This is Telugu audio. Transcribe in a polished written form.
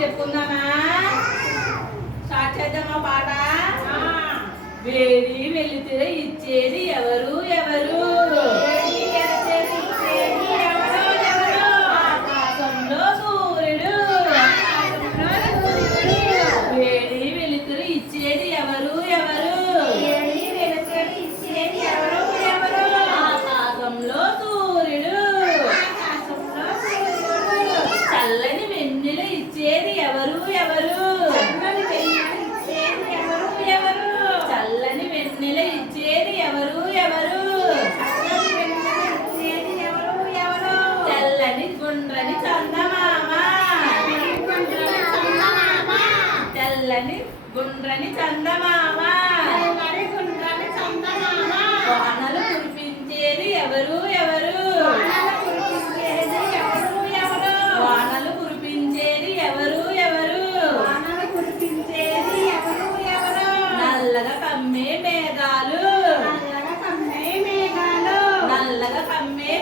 చెప్పుకుందామా? స్టార్ట్ చేద్దామా పాట? వేడి వెలుతురు ఇచ్చేది ఎవరు ఎవరు? ఆకాశంలో సూర్యుడు. వేడి వెలుతురు ఇచ్చేది ఎవరు ఎవరు? ఆకాశంలో సూర్యుడు. చల్లని వెన్నెల ఇచ్చేది ఎవరు ఎవరు? చల్లని వెన్నెల ఇచ్చేది ఎవరు ఎవరు? తెల్లని గుండ్రని చందమామ. తెల్లని గుండ్రని చందమామ. వానలు కురిపించేది ఎవరు ఎవరు? వానలు కురిపించేది ఎవరు ఎవరు? నల్లగా కమ్మే మేఘాలు. నల్లగా కమ్మే